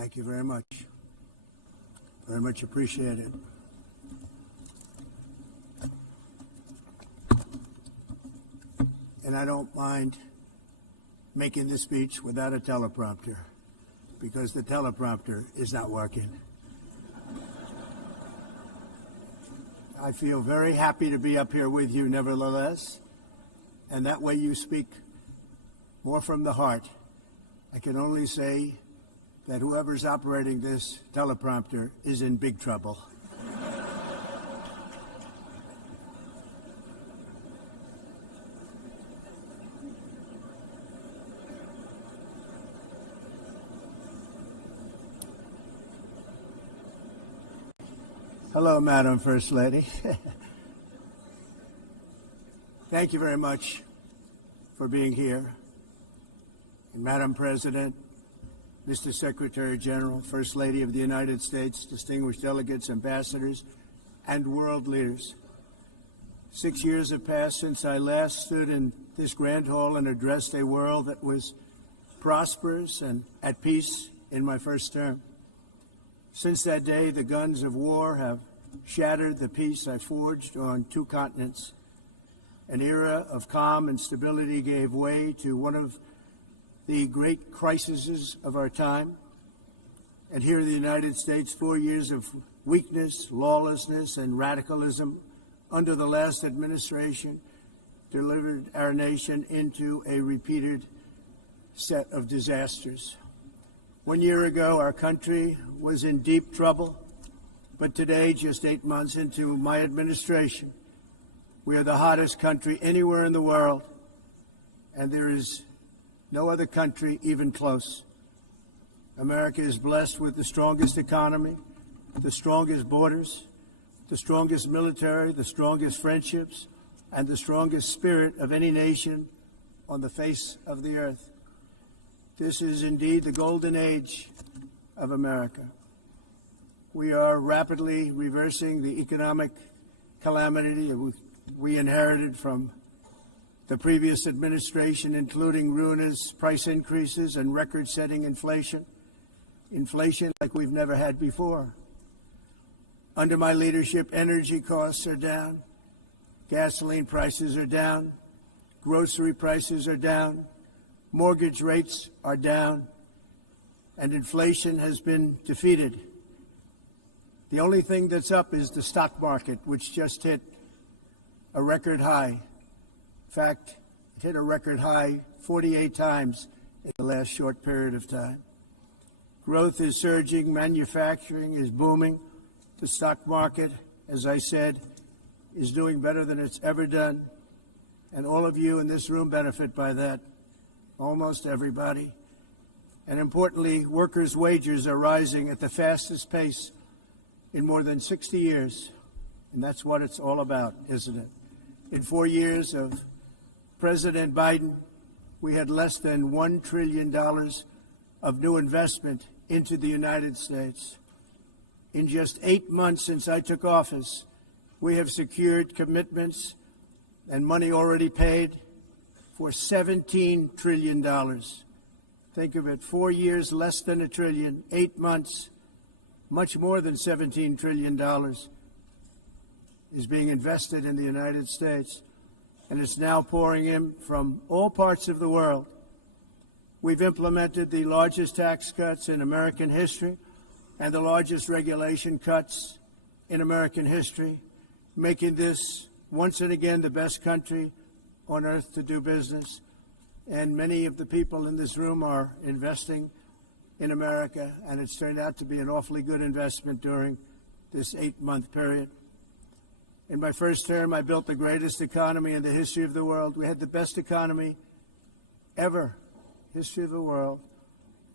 Thank you very much. Very much appreciated. And I don't mind making this speech without a teleprompter, because the teleprompter is not working. I feel very happy to be up here with you nevertheless, and that way you speak more from the heart. I can only say that whoever's operating this teleprompter is in big trouble. Hello, Madam First Lady. Thank you very much for being here. And Madam President, Mr. Secretary General, First Lady of the United States, distinguished delegates, ambassadors, and world leaders. 6 years have passed since I last stood in this grand hall and addressed a world that was prosperous and at peace in my first term. Since that day, the guns of war have shattered the peace I forged on 2 continents. An era of calm and stability gave way to one of the great crises of our time. And here in the United States, 4 years of weakness, lawlessness, and radicalism under the last administration delivered our nation into a repeated set of disasters. 1 year ago, our country was in deep trouble, but today, just 8 months into my administration, we are the hottest country anywhere in the world, and there is no other country even close. America is blessed with the strongest economy, the strongest borders, the strongest military, the strongest friendships, and the strongest spirit of any nation on the face of the earth. This is indeed the golden age of America. We are rapidly reversing the economic calamity we inherited from the previous administration, including ruinous price increases and record-setting inflation like we've never had before. Under my leadership, energy costs are down, gasoline prices are down, grocery prices are down, mortgage rates are down, and inflation has been defeated. The only thing that's up is the stock market, which just hit a record high. In fact, it hit a record high 48 times in the last short period of time. Growth is surging, manufacturing is booming. The stock market, as I said, is doing better than it's ever done. And all of you in this room benefit by that. Almost everybody. And importantly, workers' wages are rising at the fastest pace in more than 60 years. And that's what it's all about, isn't it? In 4 years of President Biden, we had less than $1 trillion of new investment into the United States. In just 8 months since I took office, we have secured commitments and money already paid for $17 trillion. Think of it, 4 years, less than $1 trillion, 8 months, much more than $17 trillion is being invested in the United States, and it's now pouring in from all parts of the world. We've implemented the largest tax cuts in American history and the largest regulation cuts in American history, making this once and again the best country on earth to do business. And many of the people in this room are investing in America, and it's turned out to be an awfully good investment during this 8-month period. In my first term, I built the greatest economy in the history of the world. We had the best economy ever, history of the world.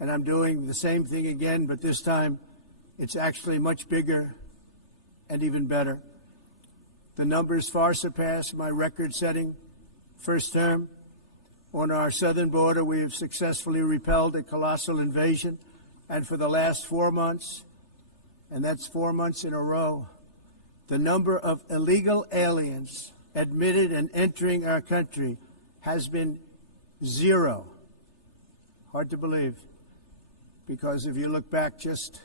And I'm doing the same thing again, but this time it's actually much bigger and even better. The numbers far surpass my record-setting first term. On our southern border, we have successfully repelled a colossal invasion, and for the last 4 months, and that's 4 months in a row, the number of illegal aliens admitted and entering our country has been 0. Hard to believe. because if you look back just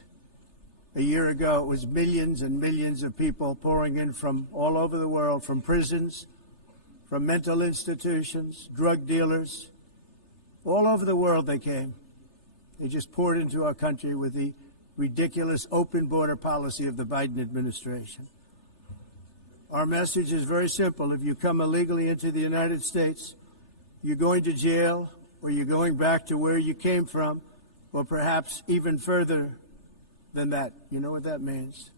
a year ago, it was millions and millions of people pouring in from all over the world, from prisons, from mental institutions, drug dealers. All over the world they came. They just poured into our country with the ridiculous open border policy of the Biden administration. Our message is very simple. If you come illegally into the United States, you're going to jail, or you're going back to where you came from, or perhaps even further than that. You know what that means.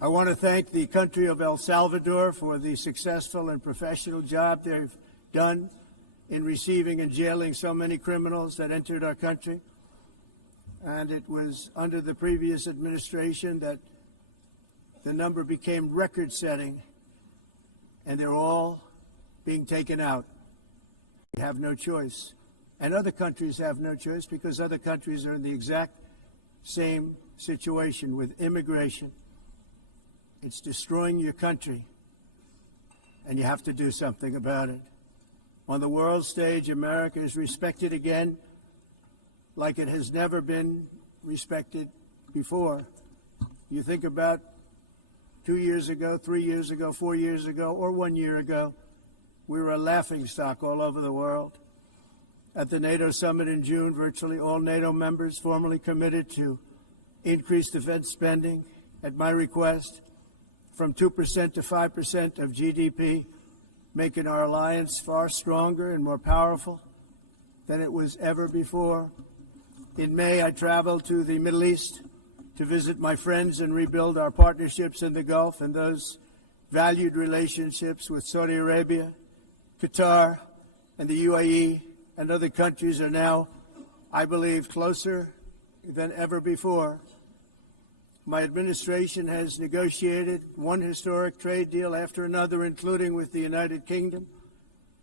I want to thank the country of El Salvador for the successful and professional job they've done in receiving and jailing so many criminals that entered our country. And it was under the previous administration that the number became record-setting, and they're all being taken out. We have no choice. And other countries have no choice because other countries are in the exact same situation with immigration. It's destroying your country, and you have to do something about it. On the world stage, America is respected again like it has never been respected before. You think about 2 years ago, 3 years ago, 4 years ago, or 1 year ago, we were a laughingstock all over the world. At the NATO summit in June, virtually all NATO members formally committed to increase defense spending at my request from 2% to 5% of GDP, making our alliance far stronger and more powerful than it was ever before. In May, I traveled to the Middle East to visit my friends and rebuild our partnerships in the Gulf and those valued relationships with Saudi Arabia, Qatar, and the UAE, and other countries are now, I believe, closer than ever before. My administration has negotiated one historic trade deal after another, including with the United Kingdom,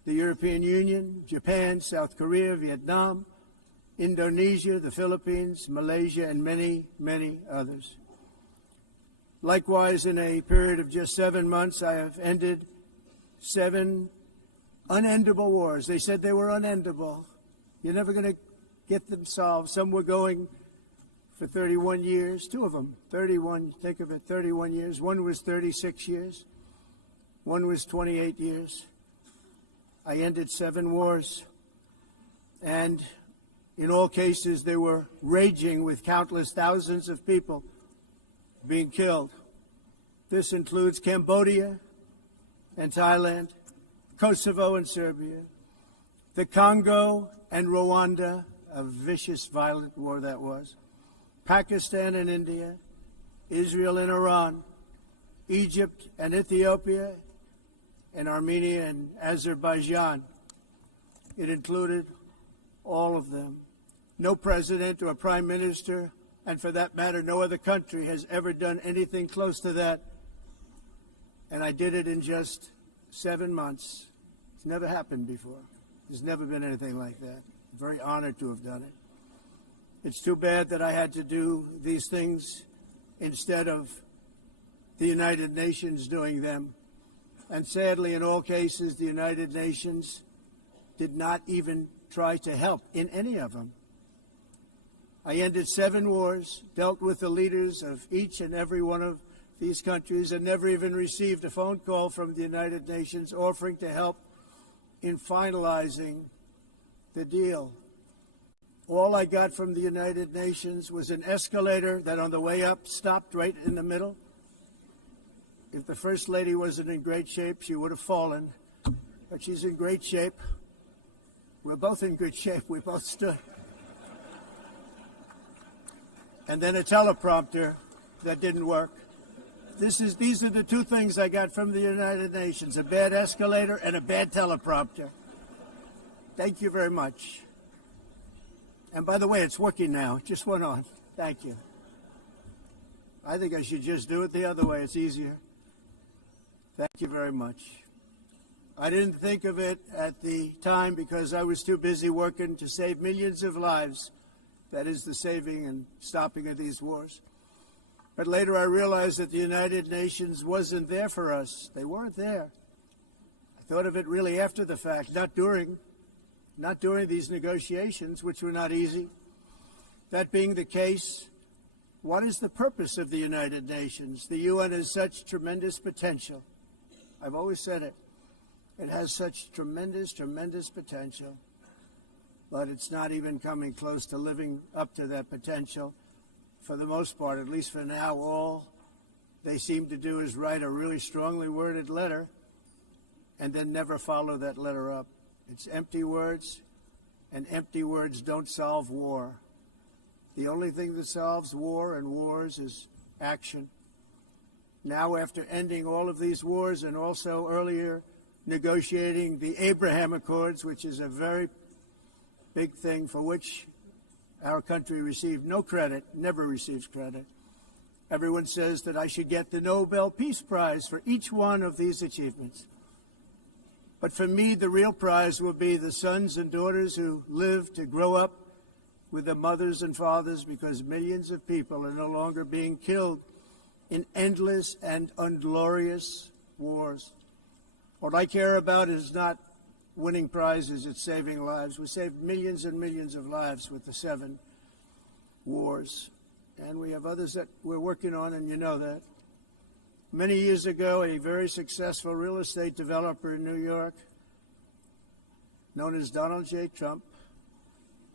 the European Union, Japan, South Korea, Vietnam, Indonesia, the Philippines, Malaysia, and many, many others. Likewise, in a period of just 7 months, I have ended 7 unendable wars. They said they were unendable. You're never going to get them solved. Some were going for 31 years, 2 of them, 31, think of it, 31 years. One was 36 years. One was 28 years. I ended 7 wars. And in all cases, they were raging with countless thousands of people being killed. This includes Cambodia and Thailand, Kosovo and Serbia, the Congo and Rwanda, a vicious, violent war that was, Pakistan and India, Israel and Iran, Egypt and Ethiopia, and Armenia and Azerbaijan. It included all of them. No president or prime minister, and for that matter, no other country has ever done anything close to that. And I did it in just 7 months. It's never happened before. There's never been anything like that. I'm very honored to have done it. It's too bad that I had to do these things instead of the United Nations doing them. And sadly, in all cases, the United Nations did not even try to help in any of them. I ended 7 wars, dealt with the leaders of each and every one of these countries, and never even received a phone call from the United Nations offering to help in finalizing the deal. All I got from the United Nations was an escalator that on the way up stopped right in the middle. If the First Lady wasn't in great shape, she would have fallen, but she's in great shape. We're both in good shape. We both stood. And then a teleprompter that didn't work. These are the 2 things I got from the United Nations, a bad escalator and a bad teleprompter. Thank you very much. And by the way, it's working now. It just went on. Thank you. I think I should just do it the other way. It's easier. Thank you very much. I didn't think of it at the time because I was too busy working to save millions of lives. That is the saving and stopping of these wars. But later I realized that the United Nations wasn't there for us. They weren't there. I thought of it really after the fact, not during these negotiations, which were not easy. That being the case, what is the purpose of the United Nations? The UN has such tremendous potential. I've always said it. It has such tremendous, tremendous potential, but it's not even coming close to living up to that potential. For the most part, at least for now, all they seem to do is write a really strongly worded letter and then never follow that letter up. It's empty words, and empty words don't solve war. The only thing that solves war and wars is action. Now, after ending all of these wars and also earlier negotiating the Abraham Accords, which is a very big thing for which our country received no credit, never receives credit. Everyone says that I should get the Nobel Peace Prize for each one of these achievements. But for me, the real prize will be the sons and daughters who live to grow up with their mothers and fathers, because millions of people are no longer being killed in endless and unglorious wars. What I care about is not winning prizes, it's saving lives. We saved millions and millions of lives with the 7 wars. And we have others that we're working on, and you know that. Many years ago, a very successful real estate developer in New York, known as Donald J. Trump,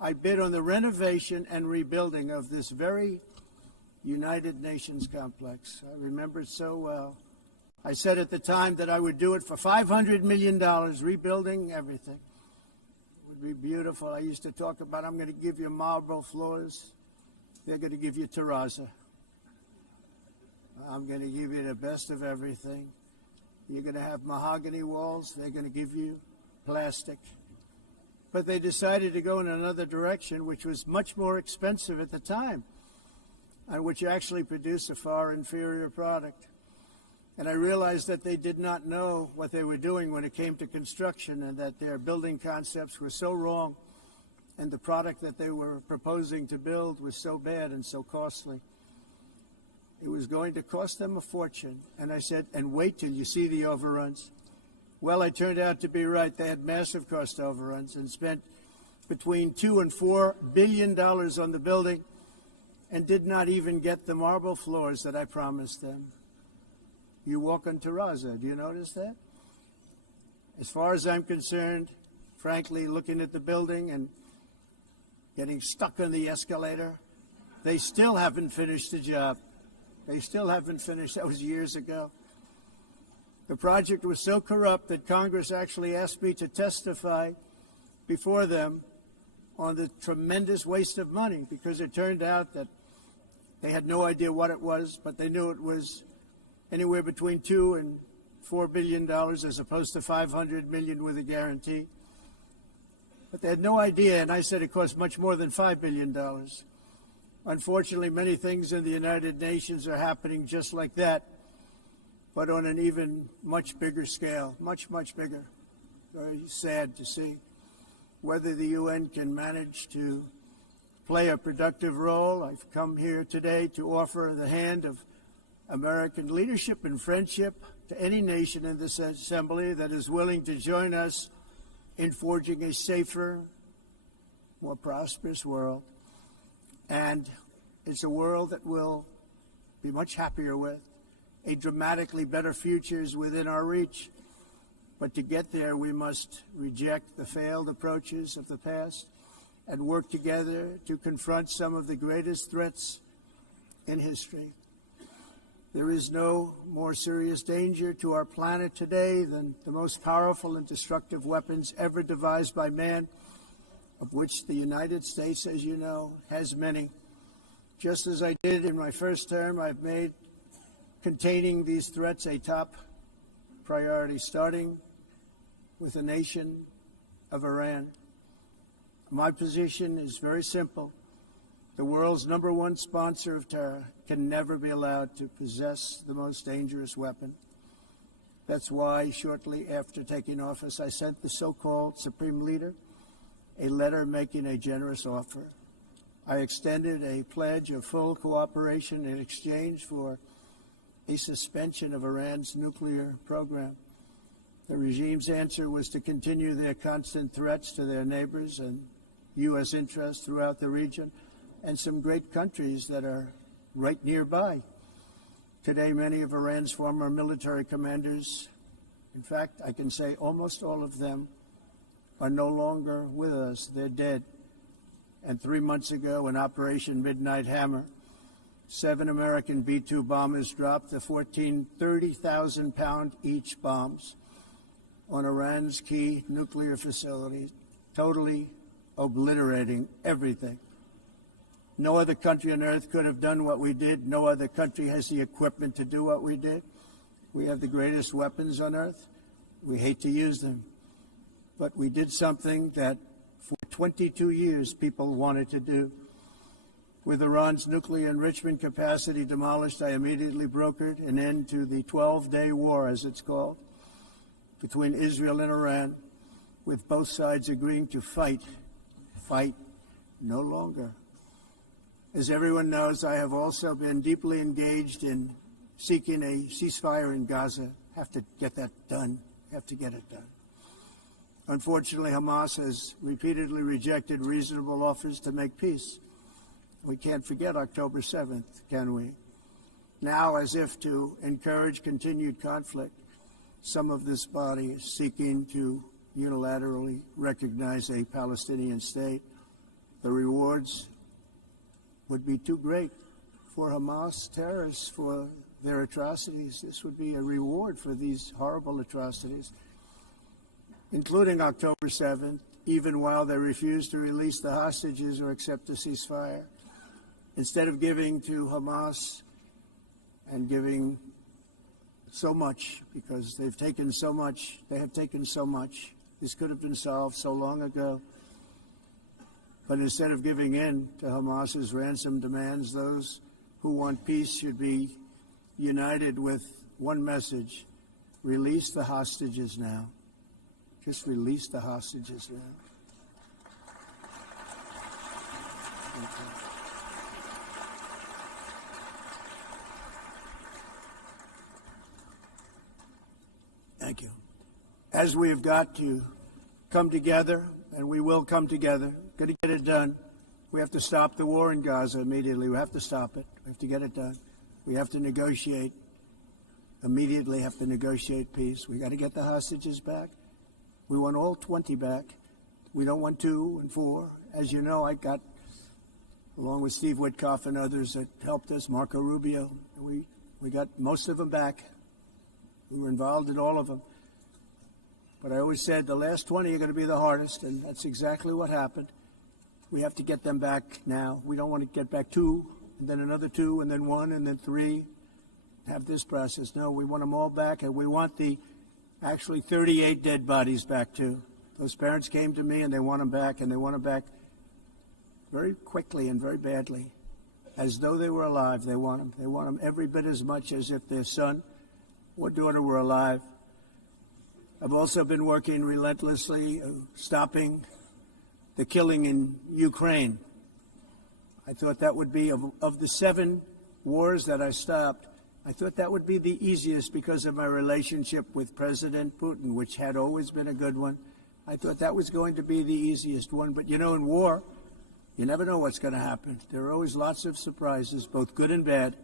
I bid on the renovation and rebuilding of this very United Nations complex. I remember it so well. I said at the time that I would do it for $500 million, rebuilding everything. It would be beautiful. I used to talk about, I'm going to give you marble floors. They're going to give you terrazzo. I'm going to give you the best of everything. You're going to have mahogany walls. They're going to give you plastic. But they decided to go in another direction, which was much more expensive at the time, and which actually produced a far inferior product. And I realized that they did not know what they were doing when it came to construction, and that their building concepts were so wrong, and the product that they were proposing to build was so bad and so costly. It was going to cost them a fortune. And I said, and wait till you see the overruns. Well, I turned out to be right. They had massive cost overruns and spent between $2 and $4 billion on the building and did not even get the marble floors that I promised them. You walk on terrazzo. Do you notice that? As far as I'm concerned, frankly, looking at the building and getting stuck on the escalator, they still haven't finished the job. They still haven't finished. That was years ago. The project was so corrupt that Congress actually asked me to testify before them on the tremendous waste of money, because it turned out that they had no idea what it was, but they knew it was anywhere between $2 and $4 billion as opposed to $500 million with a guarantee. But they had no idea, and I said it cost much more than $5 billion. Unfortunately, many things in the United Nations are happening just like that, but on an even much bigger scale, much, much bigger. Very sad to see. Whether the UN can manage to play a productive role, I've come here today to offer the hand of American leadership and friendship to any nation in this assembly that is willing to join us in forging a safer, more prosperous world. And it's a world that we'll be much happier with. A dramatically better future is within our reach. But to get there, we must reject the failed approaches of the past and work together to confront some of the greatest threats in history. There is no more serious danger to our planet today than the most powerful and destructive weapons ever devised by man, of which the United States, as you know, has many. Just as I did in my first term, I've made containing these threats a top priority, starting with the nation of Iran. My position is very simple. The world's #1 sponsor of terror can never be allowed to possess the most dangerous weapon. That's why, shortly after taking office, I sent the so-called Supreme Leader a letter making a generous offer. I extended a pledge of full cooperation in exchange for a suspension of Iran's nuclear program. The regime's answer was to continue their constant threats to their neighbors and U.S. interests throughout the region, and some great countries that are right nearby. Today, many of Iran's former military commanders, in fact, I can say almost all of them, are no longer with us. They're dead. And 3 months ago, in Operation Midnight Hammer, 7 American B-2 bombers dropped the 14 30,000-pound each bombs on Iran's key nuclear facilities, totally obliterating everything. No other country on earth could have done what we did. No other country has the equipment to do what we did. We have the greatest weapons on earth. We hate to use them. But we did something that for 22 years people wanted to do. With Iran's nuclear enrichment capacity demolished, I immediately brokered an end to the 12-day war, as it's called, between Israel and Iran, with both sides agreeing to fight no longer. As everyone knows, I have also been deeply engaged in seeking a ceasefire in Gaza. Have to get that done. Have to get it done. Unfortunately, Hamas has repeatedly rejected reasonable offers to make peace. We can't forget October 7th, can we? Now, as if to encourage continued conflict, some of this body is seeking to unilaterally recognize a Palestinian state. The rewards would be too great for Hamas terrorists for their atrocities. This would be a reward for these horrible atrocities, including October 7th, even while they refuse to release the hostages or accept a ceasefire. Instead of giving to Hamas and giving so much, because they've taken so much, they have taken so much. This could have been solved so long ago. But instead of giving in to Hamas's ransom demands, those who want peace should be united with one message: release the hostages now. Just release the hostages now. Thank you. As we've got to come together, and we will come together, got to get it done. We have to stop the war in Gaza immediately. We have to stop it. We have to get it done. We have to negotiate. Immediately have to negotiate peace. We got to get the hostages back. We want all 20 back. We don't want 2 and 4. As you know, I got, along with Steve Witkoff and others that helped us, Marco Rubio, we got most of them back. We were involved in all of them. But I always said the last 20 are going to be the hardest, and that's exactly what happened. We have to get them back now. We don't want to get back 2, and then another 2, and then 1, and then 3. Have this process. No, we want them all back, and we want the actually 38 dead bodies back too. Those parents came to me, and they want them back, and they want them back very quickly and very badly, as though they were alive. They want them. They want them every bit as much as if their son or daughter were alive. I've also been working relentlessly, stopping the killing in Ukraine. I thought that would be, of the 7 wars that I stopped, I thought that would be the easiest because of my relationship with President Putin, which had always been a good one. I thought that was going to be the easiest one. But, you know, in war, you never know what's going to happen. There are always lots of surprises, both good and bad.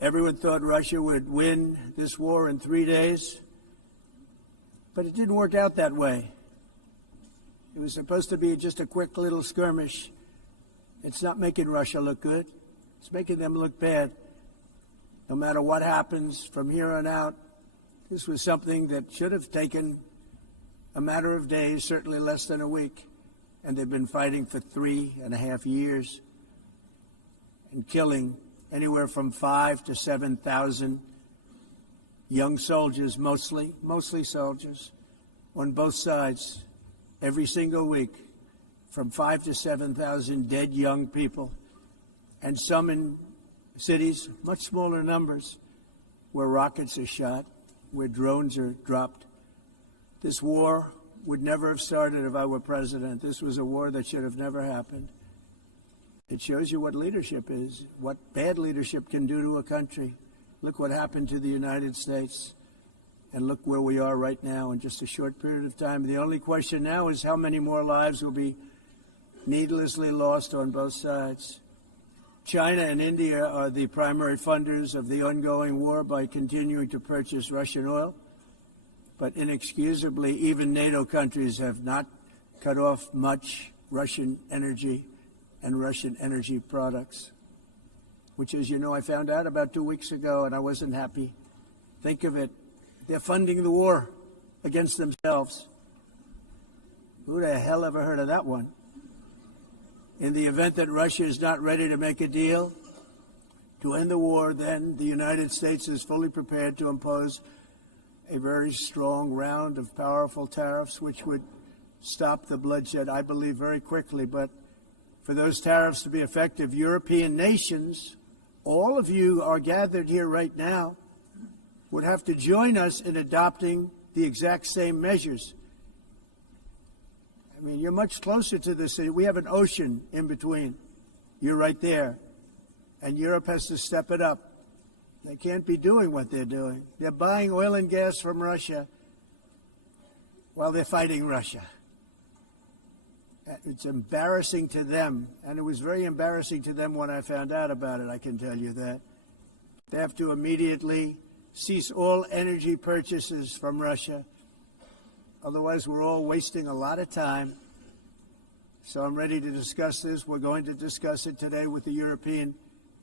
Everyone thought Russia would win this war in 3 days. But it didn't work out that way. It was supposed to be just a quick little skirmish. It's not making Russia look good. It's making them look bad. No matter what happens from here on out, this was something that should have taken a matter of days, certainly less than a week. And they've been fighting for 3.5 years and killing anywhere from 5,000 to 7,000 young soldiers, mostly soldiers, on both sides, every single week, from 5,000 to 7,000 dead young people, and some in cities, much smaller numbers, where rockets are shot, where drones are dropped. This war would never have started if I were president. This was a war that should have never happened. It shows you what leadership is, what bad leadership can do to a country. Look what happened to the United States, and look where we are right now in just a short period of time. The only question now is how many more lives will be needlessly lost on both sides. China and India are the primary funders of the ongoing war by continuing to purchase Russian oil. But inexcusably, even NATO countries have not cut off much Russian energy and Russian energy products, which, as you know, I found out about 2 weeks ago, and I wasn't happy. Think of it. They're funding the war against themselves. Who the hell ever heard of that one? In the event that Russia is not ready to make a deal to end the war, then the United States is fully prepared to impose a very strong round of powerful tariffs, which would stop the bloodshed, I believe, very quickly. But for those tariffs to be effective, European nations, all of you are gathered here right now, would have to join us in adopting the exact same measures. I mean, you're much closer to the city. We have an ocean in between. You're right there. And Europe has to step it up. They can't be doing what they're doing. They're buying oil and gas from Russia while they're fighting Russia. It's embarrassing to them, and it was very embarrassing to them when I found out about it, I can tell you that. They have to immediately cease all energy purchases from Russia. Otherwise, we're all wasting a lot of time. So I'm ready to discuss this. We're going to discuss it today with the European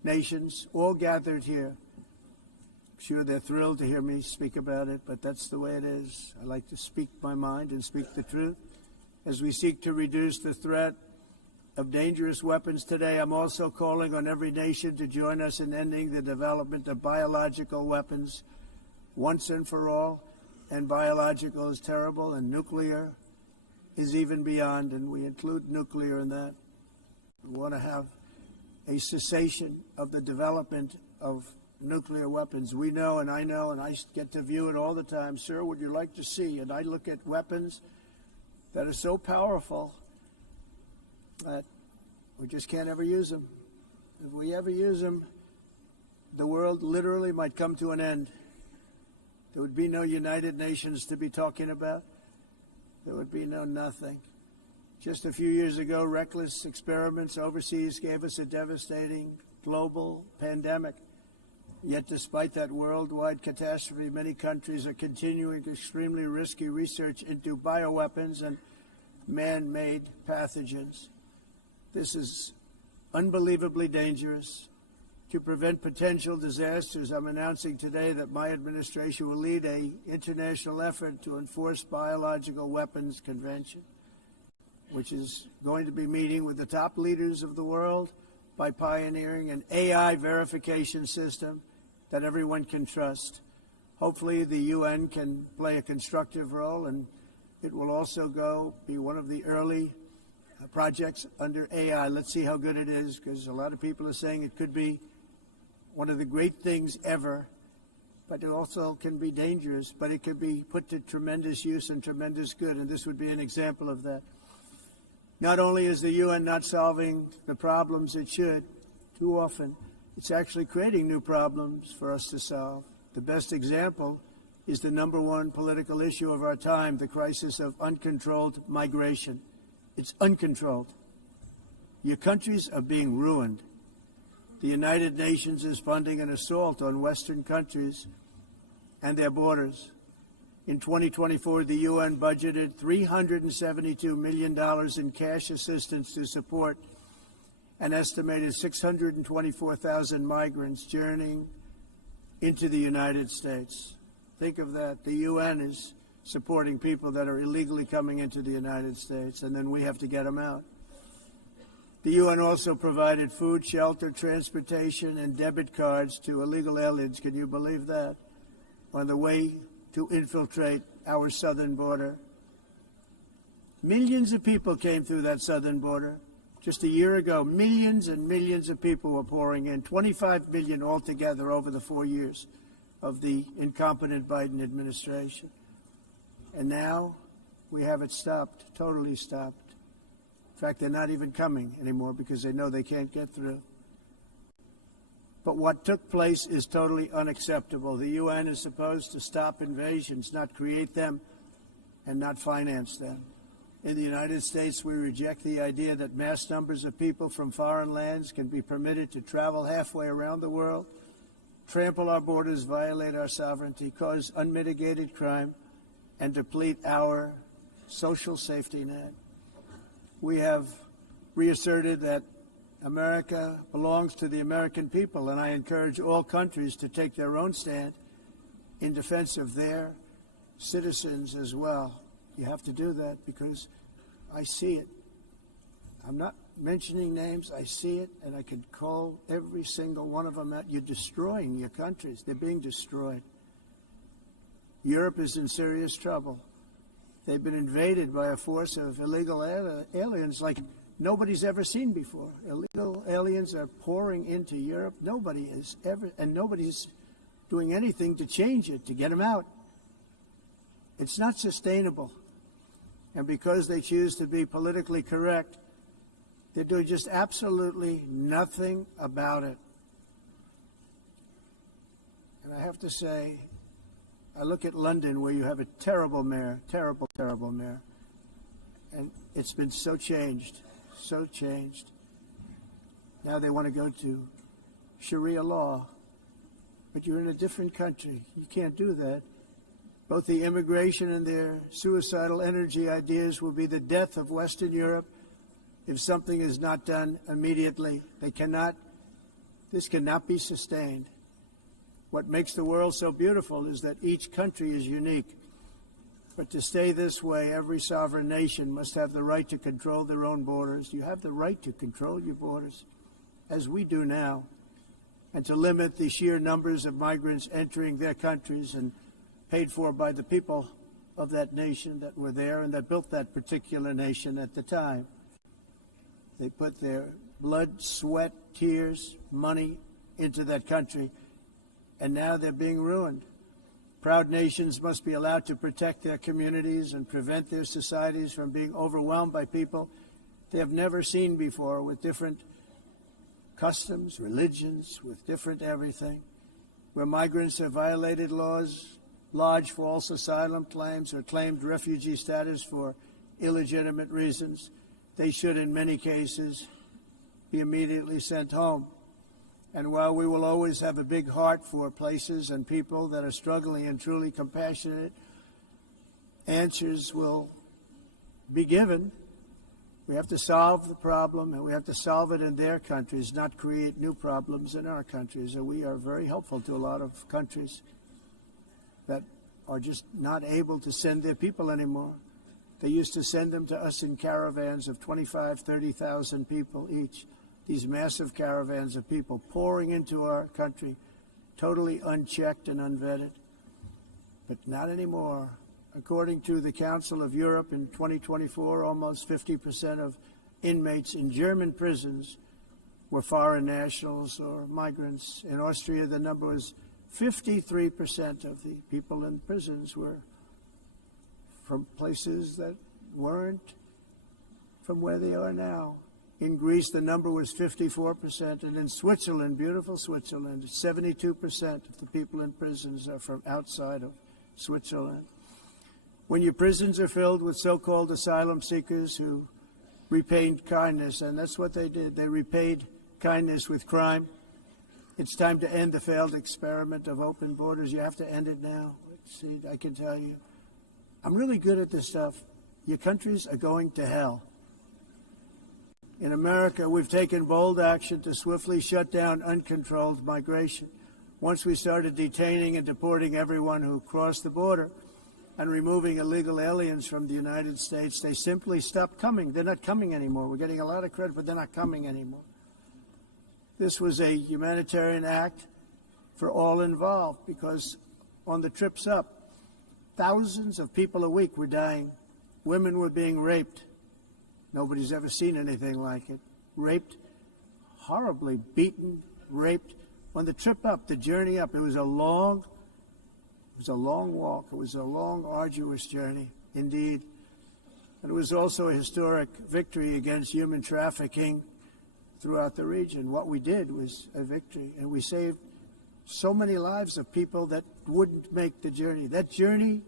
nations, all gathered here. I'm sure they're thrilled to hear me speak about it, but that's the way it is. I like to speak my mind and speak the truth. As we seek to reduce the threat of dangerous weapons today, I'm also calling on every nation to join us in ending the development of biological weapons once and for all. And biological is terrible, and nuclear is even beyond, and we include nuclear in that. We want to have a cessation of the development of nuclear weapons. We know, and I get to view it all the time. Sir, would you like to see? And I look at weapons that are so powerful that we just can't ever use them. If we ever use them, the world literally might come to an end. There would be no United Nations to be talking about. There would be no nothing. Just a few years ago, reckless experiments overseas gave us a devastating global pandemic. Yet despite that worldwide catastrophe, many countries are continuing extremely risky research into bioweapons and man-made pathogens. This is unbelievably dangerous. To prevent potential disasters, I'm announcing today that my administration will lead an international effort to enforce biological weapons convention, which is going to be meeting with the top leaders of the world by pioneering an AI verification system that everyone can trust. Hopefully the UN can play a constructive role, and it will also be one of the early projects under AI. Let's see how good it is, because a lot of people are saying it could be one of the great things ever, but it also can be dangerous, but it can be put to tremendous use and tremendous good, and this would be an example of that. Not only is the UN not solving the problems it should, too often, it's actually creating new problems for us to solve. The best example is the number one political issue of our time, the crisis of uncontrolled migration. It's uncontrolled. Your countries are being ruined. The United Nations is funding an assault on Western countries and their borders. In 2024, the UN budgeted $372 million in cash assistance to support an estimated 624,000 migrants journeying into the United States. Think of that. The UN is supporting people that are illegally coming into the United States, and then we have to get them out. The UN also provided food, shelter, transportation, and debit cards to illegal aliens. Can you believe that? On the way to infiltrate our southern border. Millions of people came through that southern border. Just a year ago, millions and millions of people were pouring in, 25 million altogether over the 4 years of the incompetent Biden administration. And now we have it stopped, totally stopped. In fact, they're not even coming anymore because they know they can't get through. But what took place is totally unacceptable. The UN is supposed to stop invasions, not create them and not finance them. In the United States, we reject the idea that mass numbers of people from foreign lands can be permitted to travel halfway around the world, trample our borders, violate our sovereignty, cause unmitigated crime, and deplete our social safety net. We have reasserted that America belongs to the American people, and I encourage all countries to take their own stand in defense of their citizens as well. You have to do that because I see it. I'm not mentioning names. I see it, and I could call every single one of them out. You're destroying your countries. They're being destroyed. Europe is in serious trouble. They've been invaded by a force of illegal aliens like nobody's ever seen before. Illegal aliens are pouring into Europe. Nobody's doing anything to change it, to get them out. It's not sustainable. And because they choose to be politically correct, they're doing just absolutely nothing about it. And I have to say, I look at London, where you have a terrible mayor, terrible mayor, and it's been so changed. Now they want to go to Sharia law, but you're in a different country. You can't do that. Both the immigration and their suicidal energy ideas will be the death of Western Europe if something is not done immediately. This cannot be sustained. What makes the world so beautiful is that each country is unique. But to stay this way, every sovereign nation must have the right to control their own borders. You have the right to control your borders, as we do now, and to limit the sheer numbers of migrants entering their countries and paid for by the people of that nation that were there and that built that particular nation at the time. They put their blood, sweat, tears, money into that country, and now they're being ruined. Proud nations must be allowed to protect their communities and prevent their societies from being overwhelmed by people they have never seen before, with different customs, religions, with different everything. Where migrants have violated laws, lodged false asylum claims, or claimed refugee status for illegitimate reasons, they should, in many cases, be immediately sent home. And while we will always have a big heart for places and people that are struggling and truly compassionate, answers will be given. We have to solve the problem, and we have to solve it in their countries, not create new problems in our countries. And we are very helpful to a lot of countries that are just not able to send their people anymore. They used to send them to us in caravans of 25,000, 30,000 people each. These massive caravans of people pouring into our country, totally unchecked and unvetted. But not anymore. According to the Council of Europe in 2024, almost 50% of inmates in German prisons were foreign nationals or migrants. In Austria, the number was 53% of the people in prisons were from places that weren't from where they are now. In Greece, the number was 54%, and in Switzerland, beautiful Switzerland, 72% of the people in prisons are from outside of Switzerland. When your prisons are filled with so-called asylum seekers who repaid kindness, and that's what they did, they repaid kindness with crime, it's time to end the failed experiment of open borders. You have to end it now. See, I can tell you, I'm really good at this stuff. Your countries are going to hell. In America, we've taken bold action to swiftly shut down uncontrolled migration. Once we started detaining and deporting everyone who crossed the border and removing illegal aliens from the United States, they simply stopped coming. They're not coming anymore. We're getting a lot of credit, but they're not coming anymore. This was a humanitarian act for all involved, because on the trips up, thousands of people a week were dying. Women were being raped. Nobody's ever seen anything like it. Raped, horribly beaten, raped. On the trip up, the journey up, it was a long walk. It was a long, arduous journey, indeed. And it was also a historic victory against human trafficking throughout the region. What we did was a victory, and we saved so many lives of people that wouldn't make the journey. That journey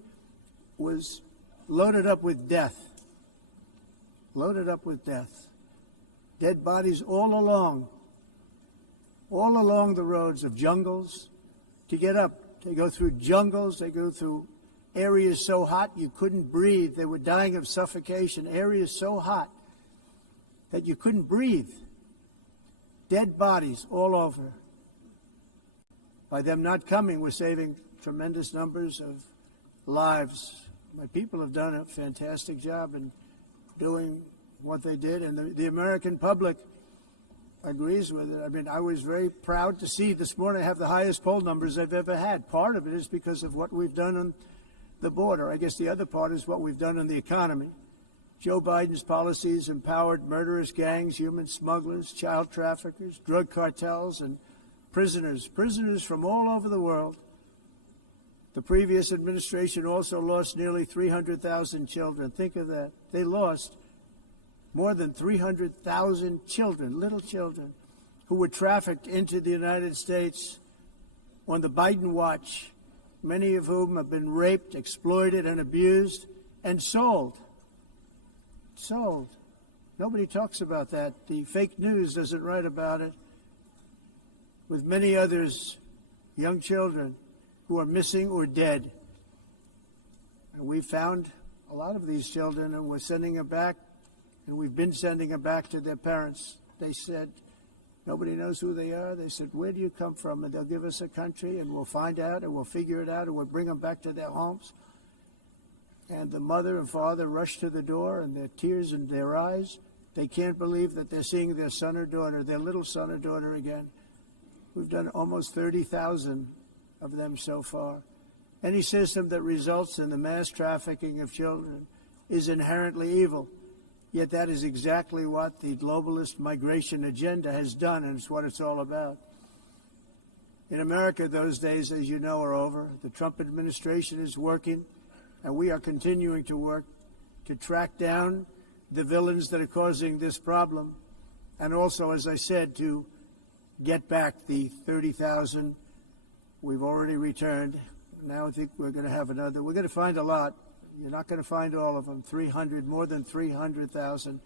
was loaded up with death. loaded up with death. Dead bodies all along the roads of jungles to get up. They go through jungles, they go through areas so hot you couldn't breathe. They were dying of suffocation, areas so hot that you couldn't breathe. Dead bodies all over. By them not coming, we're saving tremendous numbers of lives. My people have done a fantastic job in doing what they did, and the American public agrees with it. I mean, I was very proud to see this morning I have the highest poll numbers I've ever had. Part of it is because of what we've done on the border. I guess the other part is what we've done on the economy. Joe Biden's policies empowered murderous gangs, human smugglers, child traffickers, drug cartels, and prisoners from all over the world. The previous administration also lost nearly 300,000 children. Think of that. They lost more than 300,000 children, little children, who were trafficked into the United States on the Biden watch, many of whom have been raped, exploited, and abused, and sold. Sold. Nobody talks about that. The fake news doesn't write about it. With many others, young children who are missing or dead. And we found a lot of these children, and we're sending them back, and we've been sending them back to their parents. They said, nobody knows who they are. They said, where do you come from? And they'll give us a country, and we'll find out, and we'll figure it out, and we'll bring them back to their homes. And the mother and father rush to the door, and their tears in their eyes. They can't believe that they're seeing their son or daughter, their little son or daughter again. We've done almost 30,000 of them so far. Any system that results in the mass trafficking of children is inherently evil. Yet that is exactly what the globalist migration agenda has done, and it's what it's all about. In America, those days, as you know, are over. The Trump administration is working, and we are continuing to work to track down the villains that are causing this problem, and also, as I said, to get back the 30,000 we've already returned. Now I think we're going to have another. We're going to find a lot. You're not going to find all of them. 300, more than 300,000.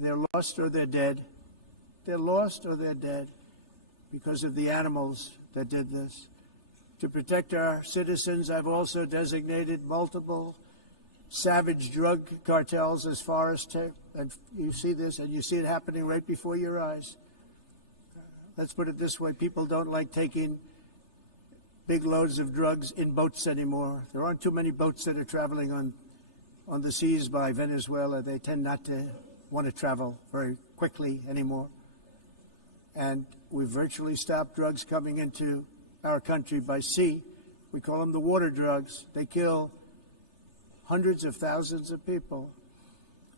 They're lost or they're dead. They're lost or they're dead because of the animals that did this. To protect our citizens, I've also designated multiple savage drug cartels as far as and you see this, and you see it happening right before your eyes. Let's put it this way. People don't like taking big loads of drugs in boats anymore. There aren't too many boats that are traveling on the seas by Venezuela. They tend not to want to travel very quickly anymore. And we've virtually stopped drugs coming into our country by sea. We call them the water drugs. They kill hundreds of thousands of people.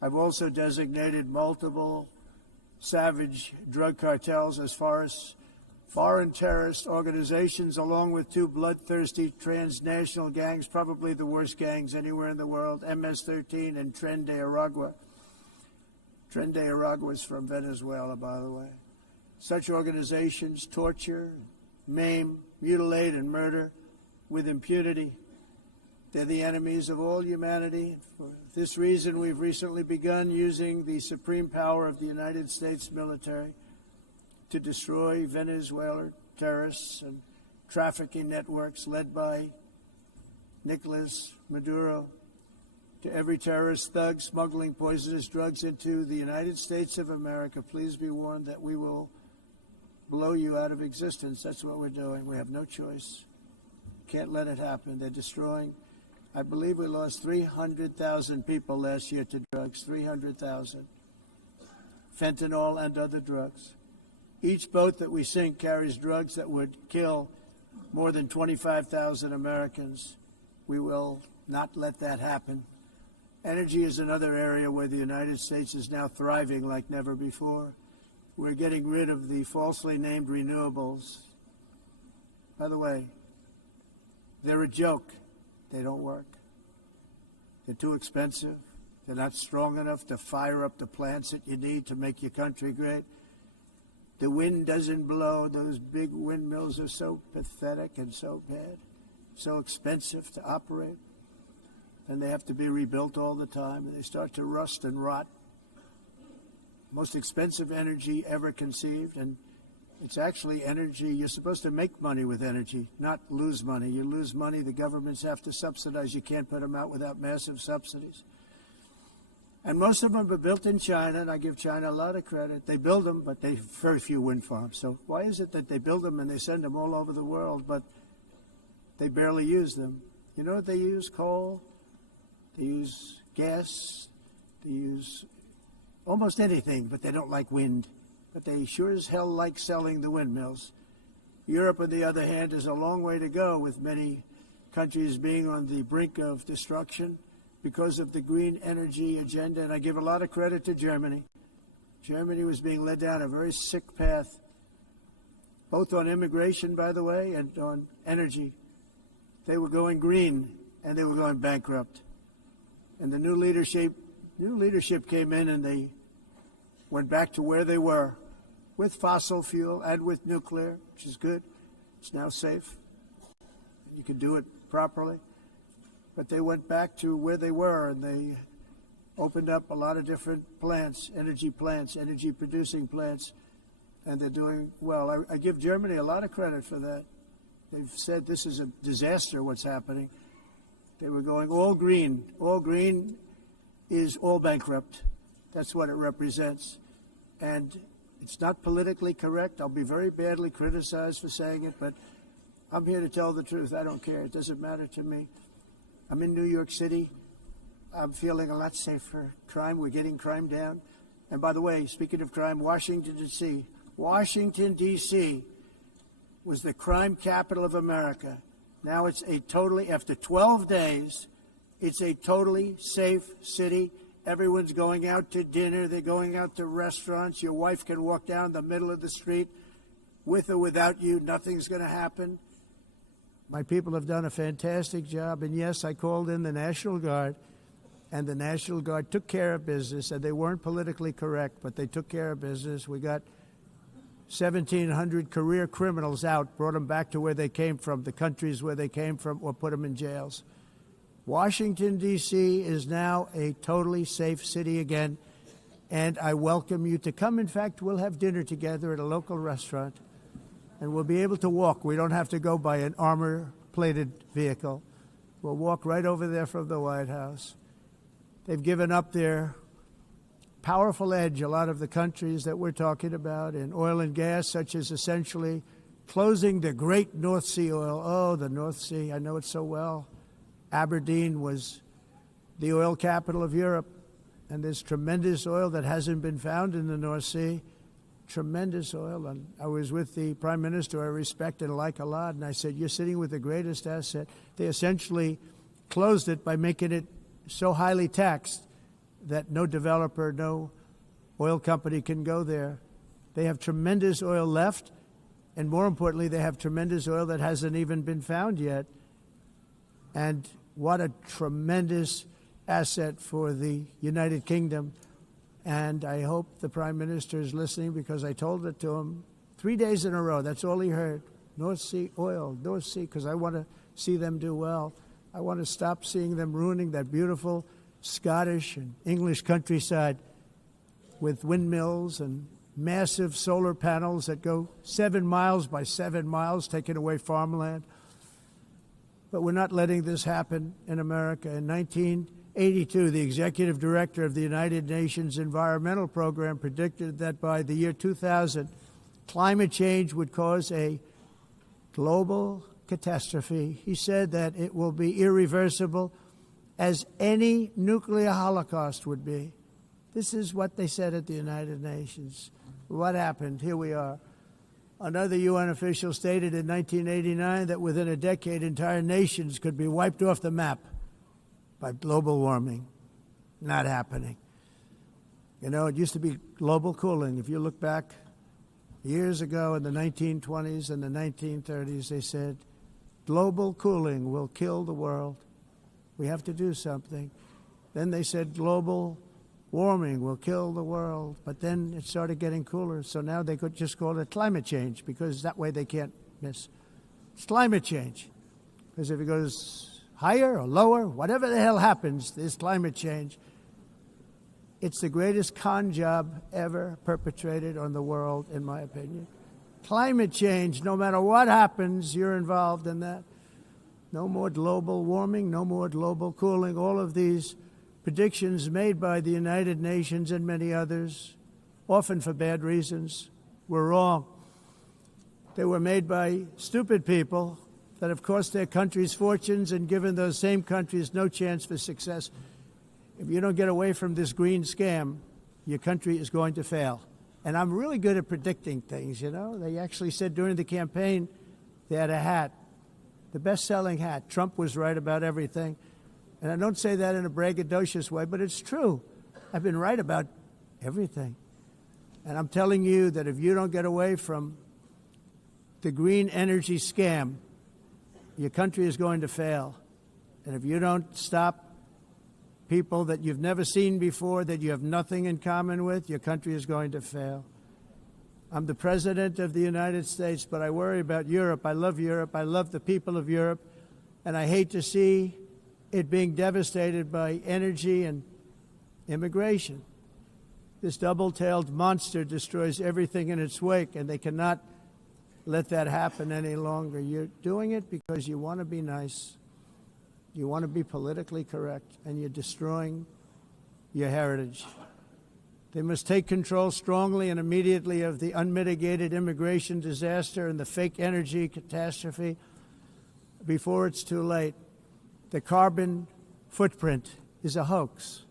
I've also designated multiple savage drug cartels as far as foreign terrorist organizations, along with two bloodthirsty transnational gangs, probably the worst gangs anywhere in the world, MS-13 and Tren de Aragua. Tren de Aragua is from Venezuela, by the way. Such organizations torture, maim, mutilate, and murder with impunity. They're the enemies of all humanity. For this reason, we've recently begun using the supreme power of the United States military to destroy Venezuelan terrorists and trafficking networks led by Nicolas Maduro. To every terrorist thug smuggling poisonous drugs into the United States of America, please be warned that we will blow you out of existence. That's what we're doing. We have no choice. Can't let it happen. They're destroying. I believe we lost 300,000 people last year to drugs, 300,000. Fentanyl and other drugs. Each boat that we sink carries drugs that would kill more than 25,000 Americans. We will not let that happen. Energy is another area where the United States is now thriving like never before. We're getting rid of the falsely named renewables. By the way, they're a joke. They don't work. They're too expensive. They're not strong enough to fire up the plants that you need to make your country great. The wind doesn't blow. Those big windmills are so pathetic and so bad, so expensive to operate. And they have to be rebuilt all the time, and they start to rust and rot most expensive energy ever conceived, and it's actually energy. You're supposed to make money with energy, not lose money. You lose money, the governments have to subsidize. You can't put them out without massive subsidies. And most of them are built in China, and I give China a lot of credit. They build them, but they very few wind farms. So why is it that they build them and they send them all over the world, but they barely use them? You know what they use? Coal. They use gas. They use almost anything, but they don't like wind. But they sure as hell like selling the windmills. Europe, on the other hand, is a long way to go, with many countries being on the brink of destruction because of the green energy agenda. And I give a lot of credit to Germany. Germany was being led down a very sick path, both on immigration, by the way, and on energy. They were going green, and they were going bankrupt. And the new leadership came in, and they went back to where they were, with fossil fuel and with nuclear, which is good. It's now safe. You can do it properly. But they went back to where they were, and they opened up a lot of different plants, energy-producing plants, and they're doing well. I give Germany a lot of credit for that. They've said this is a disaster, what's happening. They were going all green. All green is all bankrupt. That's what it represents. And it's not politically correct. I'll be very badly criticized for saying it, but I'm here to tell the truth. I don't care. It doesn't matter to me. I'm in New York City. I'm feeling a lot safer. Crime, we're getting crime down. And by the way, speaking of crime, Washington, D.C. was the crime capital of America. Now it's after 12 days, it's a totally safe city. Everyone's going out to dinner. They're going out to restaurants. Your wife can walk down the middle of the street with or without you. Nothing's going to happen. My people have done a fantastic job. And yes, I called in the National Guard, and the National Guard took care of business, and they weren't politically correct, but they took care of business. We got 1,700 career criminals out, brought them back to where they came from, the countries where they came from, or put them in jails. Washington, D.C. is now a totally safe city again, and I welcome you to come. In fact, we'll have dinner together at a local restaurant, and we'll be able to walk. We don't have to go by an armor-plated vehicle. We'll walk right over there from the White House. They've given up their powerful edge, a lot of the countries that we're talking about, in oil and gas, such as essentially closing the great North Sea oil. Oh, the North Sea, I know it so well. Aberdeen was the oil capital of Europe, and there's tremendous oil that hasn't been found in the North Sea, tremendous oil. And I was with the Prime Minister I respect and like a lot, and I said, you're sitting with the greatest asset. They essentially closed it by making it so highly taxed that no developer, no oil company can go there. They have tremendous oil left, and more importantly, they have tremendous oil that hasn't even been found yet. And what a tremendous asset for the United Kingdom. And I hope the Prime Minister is listening, because I told it to him 3 days in a row. That's all he heard. North Sea oil, North Sea, because I want to see them do well. I want to stop seeing them ruining that beautiful Scottish and English countryside with windmills and massive solar panels that go 7 miles by 7 miles, taking away farmland. But we're not letting this happen in America. In 1982, the executive director of the United Nations Environmental Program predicted that by the year 2000, climate change would cause a global catastrophe. He said that it will be irreversible, as any nuclear holocaust would be. This is what they said at the United Nations. What happened? Here we are. Another UN official stated in 1989 that within a decade, entire nations could be wiped off the map by global warming. Not happening. You know, it used to be global cooling. If you look back years ago in the 1920s and the 1930s, they said, global cooling will kill the world. We have to do something. Then they said global warming will kill the world, but then it started getting cooler, so now they could just call it climate change, because that way they can't miss. It's climate change, because if it goes higher or lower, whatever the hell happens, there's climate change. It's the greatest con job ever perpetrated on the world, in my opinion. Climate change, no matter what happens, you're involved in that. No more global warming, no more global cooling. All of these predictions made by the United Nations and many others, often for bad reasons, were wrong. They were made by stupid people that have cost their countries fortunes and given those same countries no chance for success. If you don't get away from this green scam, your country is going to fail. And I'm really good at predicting things, you know. They actually said during the campaign they had a hat, the best-selling hat. Trump was right about everything. And I don't say that in a braggadocious way, but it's true. I've been right about everything. And I'm telling you that if you don't get away from the green energy scam, your country is going to fail. And if you don't stop people that you've never seen before, that you have nothing in common with, your country is going to fail. I'm the President of the United States, but I worry about Europe. I love Europe. I love the people of Europe. And I hate to see it being devastated by energy and immigration. This double-tailed monster destroys everything in its wake, and they cannot let that happen any longer. You're doing it because you want to be nice. You want to be politically correct, and you're destroying your heritage. They must take control strongly and immediately of the unmitigated immigration disaster and the fake energy catastrophe before it's too late. The carbon footprint is a hoax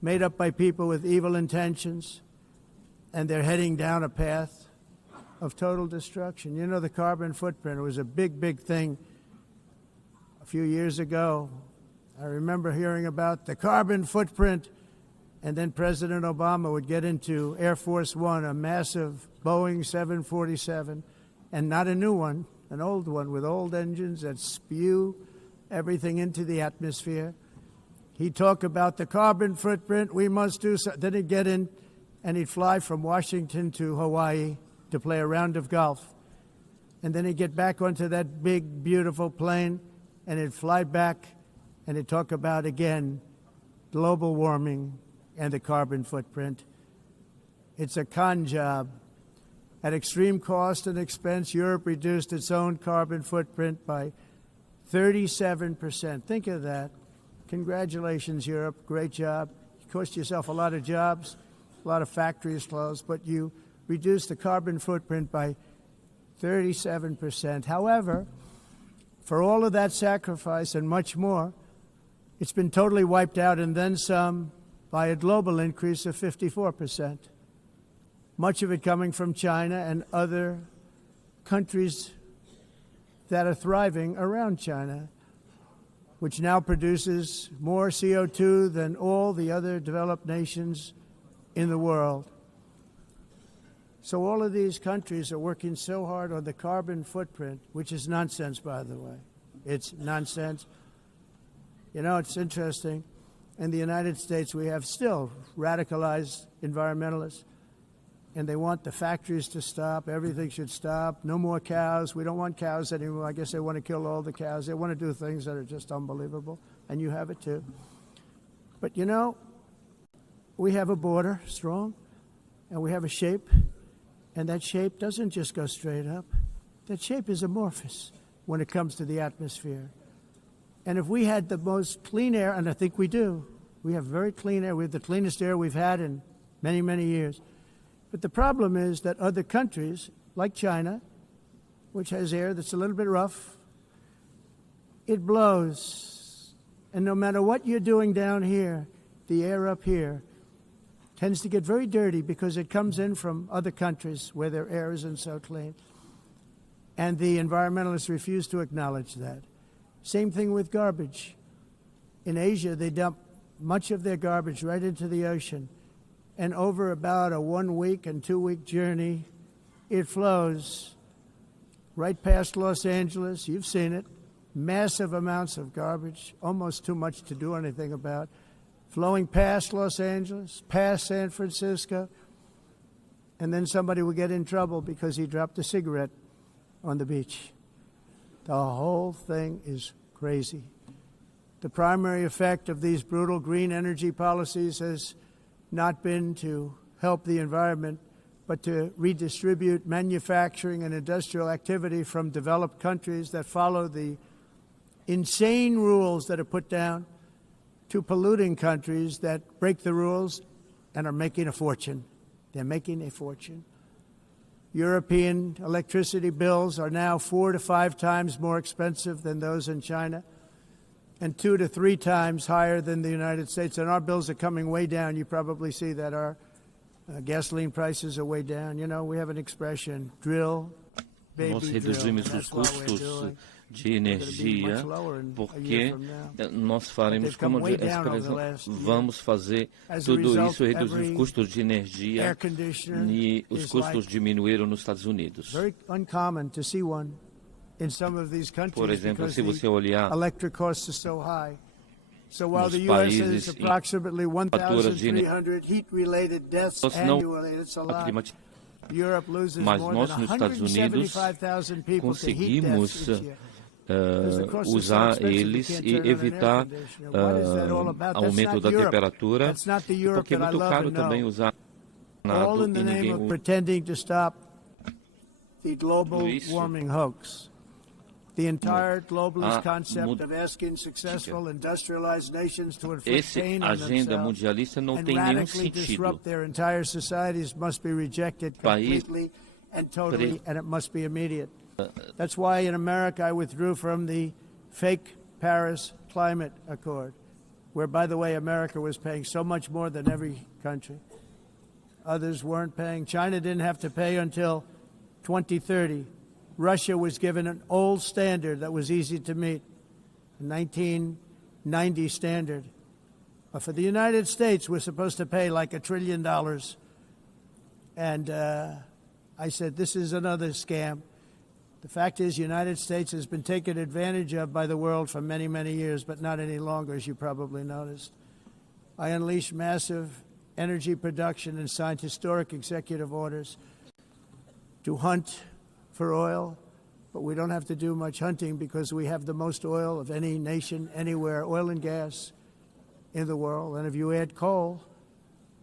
made up by people with evil intentions, and they're heading down a path of total destruction. You know, the carbon footprint was a big, big thing a few years ago. I remember hearing about the carbon footprint, and then President Obama would get into Air Force One, a massive Boeing 747, and not a new one, an old one with old engines that spew everything into the atmosphere. He'd talk about the carbon footprint, we must do so. Then he'd get in and he'd fly from Washington to Hawaii to play a round of golf. And then he'd get back onto that big, beautiful plane and he'd fly back and he'd talk about, again, global warming and the carbon footprint. It's a con job. At extreme cost and expense, Europe reduced its own carbon footprint by 37%. Think of that. Congratulations, Europe. Great job. You cost yourself a lot of jobs, a lot of factories closed, but you reduced the carbon footprint by 37%. However, for all of that sacrifice and much more, it's been totally wiped out and then some by a global increase of 54%. Much of it coming from China and other countries that are thriving around China, which now produces more CO2 than all the other developed nations in the world. So all of these countries are working so hard on the carbon footprint, which is nonsense, by the way. It's nonsense. You know, it's interesting. In the United States, we have still radicalized environmentalists, and they want the factories to stop. Everything should stop. No more cows. We don't want cows anymore. I guess they want to kill all the cows. They want to do things that are just unbelievable, and you have it too. But, you know, we have a border, strong, and we have a shape, and that shape doesn't just go straight up. That shape is amorphous when it comes to the atmosphere. And if we had the most clean air, and I think we do, we have very clean air. We have the cleanest air we've had in many, many years. But the problem is that other countries, like China, which has air that's a little bit rough, it blows. And no matter what you're doing down here, the air up here tends to get very dirty because it comes in from other countries where their air isn't so clean. And the environmentalists refuse to acknowledge that. Same thing with garbage. In Asia, they dump much of their garbage right into the ocean. And over about a 1 week and 2 week journey, it flows right past Los Angeles. You've seen it. Massive amounts of garbage, almost too much to do anything about, flowing past Los Angeles, past San Francisco, and then somebody will get in trouble because he dropped a cigarette on the beach. The whole thing is crazy. The primary effect of these brutal green energy policies has not been to help the environment, but to redistribute manufacturing and industrial activity from developed countries that follow the insane rules that are put down to polluting countries that break the rules and are making a fortune. They're making a fortune. European electricity bills are now 4 to 5 times more expensive than those in China, and 2 to 3 times higher than the United States. And our bills are coming way down. You probably see that our gasoline prices are way down. You know, we have an expression, drill, baby, Nós drill. reduzimos os custos de energia porque nós faremos como vamos fazer tudo isso, reduzir os custos de energia e os custos diminuíram nos Estados Unidos. Por exemplo, se você olhar nos países em fatura de mas nós nos Estados Unidos conseguimos usar eles e evitar aumento da temperatura, porque é muito caro também usar nada e ninguém usa isso. The entire globalist concept of asking successful industrialized nations to inflict pain on themselves and radically disrupt their entire societies must be rejected completely and totally, and it must be immediate. That's why in America I withdrew from the fake Paris Climate Accord, where, by the way, America was paying so much more than every country. Others weren't paying. China didn't have to pay until 2030. Russia was given an old standard that was easy to meet, a 1990 standard. But for the United States, we're supposed to pay like $1 trillion. And I said, this is another scam. The fact is, the United States has been taken advantage of by the world for many, many years, but not any longer, as you probably noticed. I unleashed massive energy production and signed historic executive orders to hunt for oil, but we don't have to do much hunting because we have the most oil of any nation anywhere, oil and gas in the world. And if you add coal,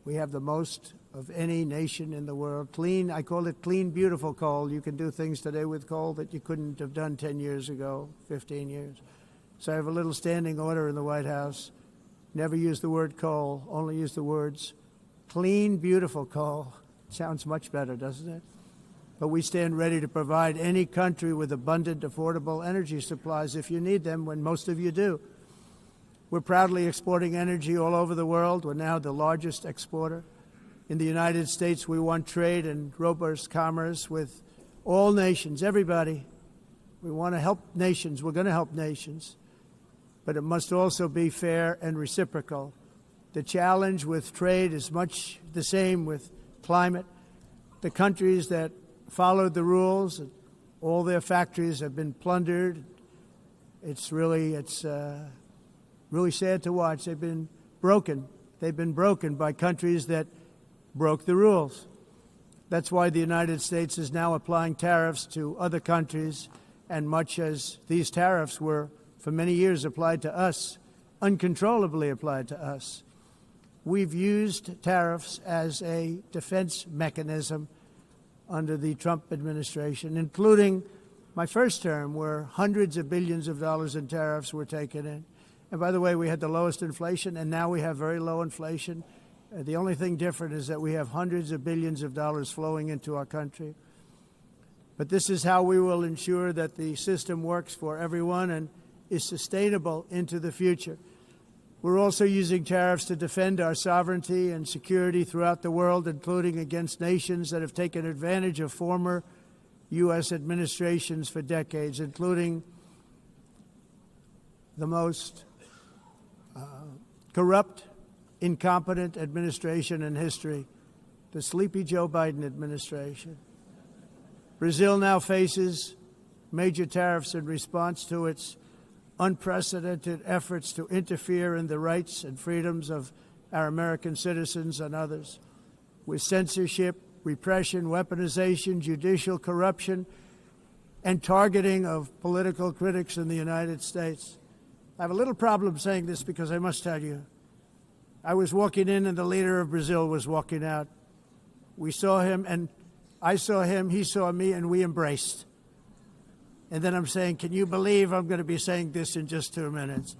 we have the most of any nation in the world. Clean, I call it clean, beautiful coal. You can do things today with coal that you couldn't have done 10 years ago, 15 years. So I have a little standing order in the White House. Never use the word coal, only use the words clean, beautiful coal. Sounds much better, doesn't it? But we stand ready to provide any country with abundant, affordable energy supplies if you need them, when most of you do. We're proudly exporting energy all over the world. We're now the largest exporter. In the United States, we want trade and robust commerce with all nations, everybody. We want to help nations. We're going to help nations. But it must also be fair and reciprocal. The challenge with trade is much the same with climate. The countries that followed the rules, all their factories have been plundered. It's really sad to watch. They've been broken. They've been broken by countries that broke the rules. That's why the United States is now applying tariffs to other countries, and much as these tariffs were for many years applied to us, uncontrollably applied to us. We've used tariffs as a defense mechanism under the Trump administration, including my first term, where hundreds of billions of dollars in tariffs were taken in. And by the way, we had the lowest inflation, and now we have very low inflation. The only thing different is that we have hundreds of billions of dollars flowing into our country. But this is how we will ensure that the system works for everyone and is sustainable into the future. We're also using tariffs to defend our sovereignty and security throughout the world, including against nations that have taken advantage of former U.S. administrations for decades, including the most corrupt, incompetent administration in history, the sleepy Joe Biden administration. Brazil now faces major tariffs in response to its unprecedented efforts to interfere in the rights and freedoms of our American citizens and others, with censorship, repression, weaponization, judicial corruption, and targeting of political critics in the United States. I have a little problem saying this because I must tell you, I was walking in and the leader of Brazil was walking out. We saw him and I saw him, he saw me, and we embraced. And then I'm saying, can you believe I'm going to be saying this in just 2 minutes?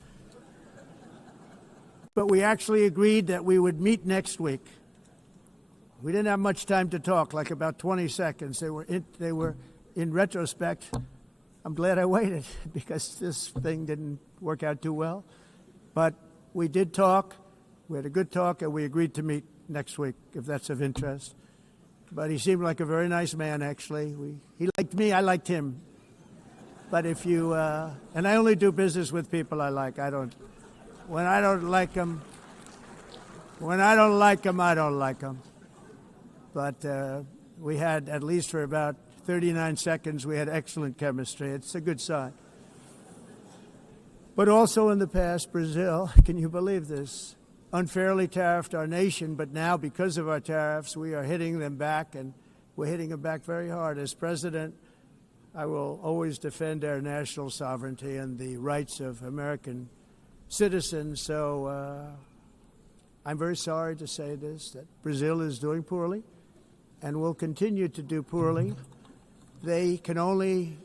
But we actually agreed that we would meet next week. We didn't have much time to talk, like about 20 seconds. They were in retrospect, I'm glad I waited because this thing didn't work out too well. But we did talk. We had a good talk, and we agreed to meet next week, if that's of interest. But he seemed like a very nice man, actually. He liked me, I liked him. But if you, and I only do business with people I like. When I don't like them, I don't like them. But we had, at least for about 39 seconds, we had excellent chemistry. It's a good sign. But also in the past, Brazil, can you believe this, unfairly tariffed our nation, but now because of our tariffs, we are hitting them back, and we're hitting them back very hard. As president, I will always defend our national sovereignty and the rights of American citizens. So I'm very sorry to say this, that Brazil is doing poorly and will continue to do poorly. They can only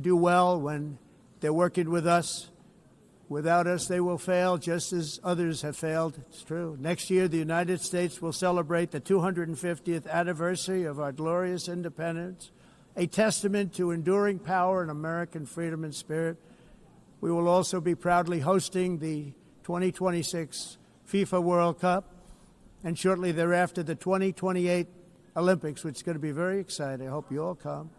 do well when they're working with us. Without us, they will fail, just as others have failed. It's true. Next year, the United States will celebrate the 250th anniversary of our glorious independence, a testament to enduring power and American freedom and spirit. We will also be proudly hosting the 2026 FIFA World Cup, and shortly thereafter, the 2028 Olympics, which is going to be very exciting. I hope you all come.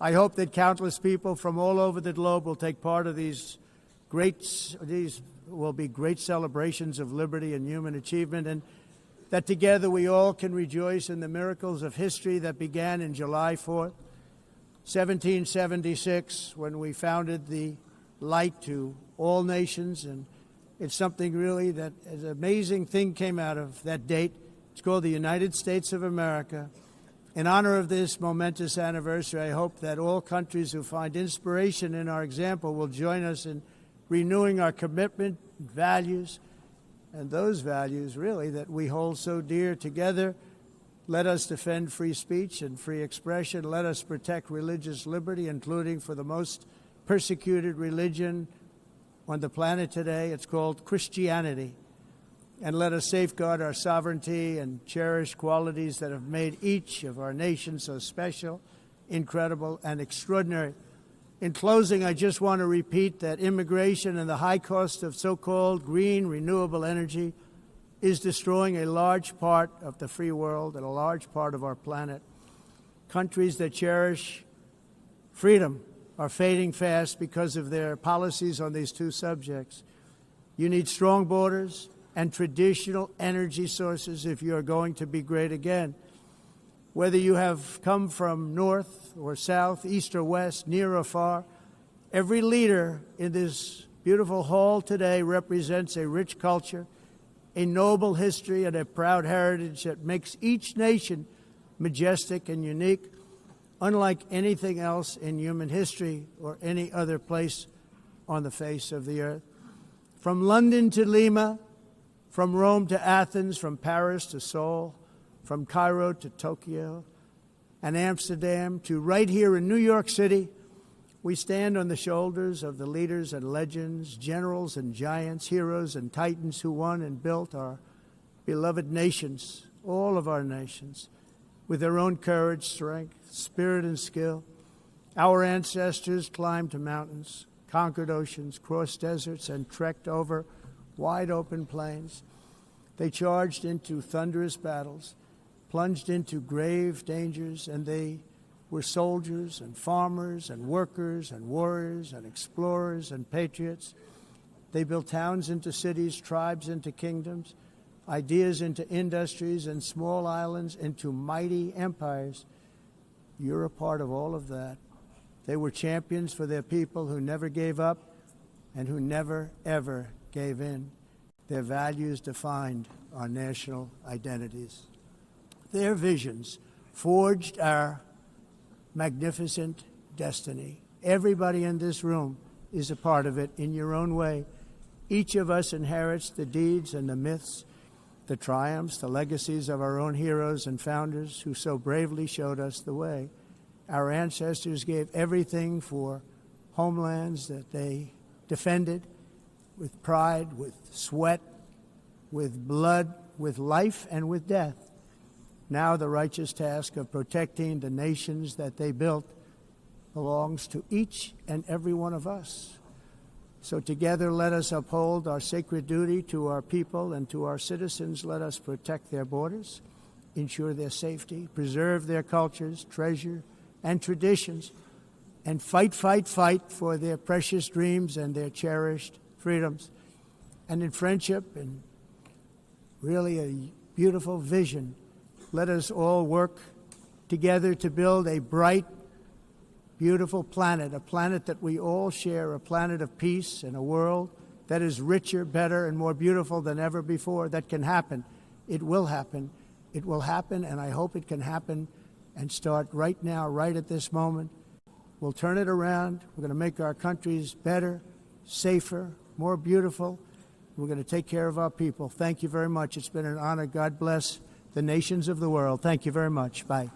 I hope that countless people from all over the globe will take part of these will be great celebrations of liberty and human achievement, and that together we all can rejoice in the miracles of history that began in July 4th, 1776, when we founded the light to all nations. And it's something really that an amazing thing came out of that date. It's called the United States of America. In honor of this momentous anniversary, I hope that all countries who find inspiration in our example will join us in renewing our commitment, values, and those values, really, that we hold so dear together. Let us defend free speech and free expression. Let us protect religious liberty, including for the most persecuted religion on the planet today. It's called Christianity. And let us safeguard our sovereignty and cherish qualities that have made each of our nations so special, incredible, and extraordinary. In closing, I just want to repeat that immigration and the high cost of so-called green renewable energy is destroying a large part of the free world and a large part of our planet. Countries that cherish freedom are fading fast because of their policies on these two subjects. You need strong borders and traditional energy sources if you are going to be great again. Whether you have come from north or south, east or west, near or far, every leader in this beautiful hall today represents a rich culture, a noble history, and a proud heritage that makes each nation majestic and unique, unlike anything else in human history or any other place on the face of the earth. From London to Lima, from Rome to Athens, from Paris to Seoul, from Cairo to Tokyo and Amsterdam to right here in New York City, we stand on the shoulders of the leaders and legends, generals and giants, heroes and titans who won and built our beloved nations, all of our nations, with their own courage, strength, spirit, and skill. Our ancestors climbed mountains, conquered oceans, crossed deserts, and trekked over wide open plains. They charged into thunderous battles, plunged into grave dangers, and they were soldiers and farmers and workers and warriors and explorers and patriots. They built towns into cities, tribes into kingdoms, ideas into industries, and small islands into mighty empires. You're a part of all of that. They were champions for their people who never gave up and who never, ever gave in. Their values defined our national identities. Their visions forged our magnificent destiny. Everybody in this room is a part of it in your own way. Each of us inherits the deeds and the myths the triumphs, the legacies of our own heroes and founders who so bravely showed us the way. Our ancestors gave everything for homelands that they defended with pride, with sweat, with blood, with life, and with death. Now the righteous task of protecting the nations that they built belongs to each and every one of us. So together let us uphold our sacred duty to our people and to our citizens. Let us protect their borders, ensure their safety, preserve their cultures, treasure, and traditions, and fight, fight, fight for their precious dreams and their cherished freedoms. And in friendship and really a beautiful vision, let us all work together to build a bright, beautiful planet, a planet that we all share, a planet of peace and a world that is richer, better, and more beautiful than ever before. That can happen. It will happen. It will happen, and I hope it can happen and start right now, right at this moment. We'll turn it around. We're going to make our countries better, safer, more beautiful. We're going to take care of our people. Thank you very much. It's been an honor. God bless the nations of the world. Thank you very much. Bye.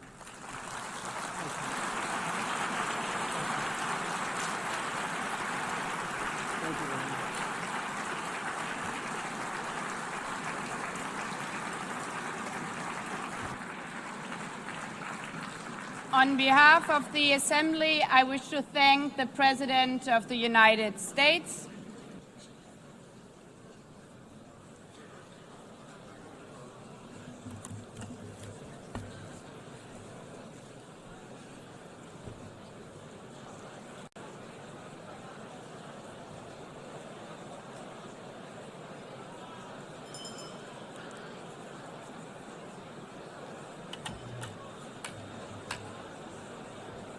On behalf of the Assembly, I wish to thank the President of the United States,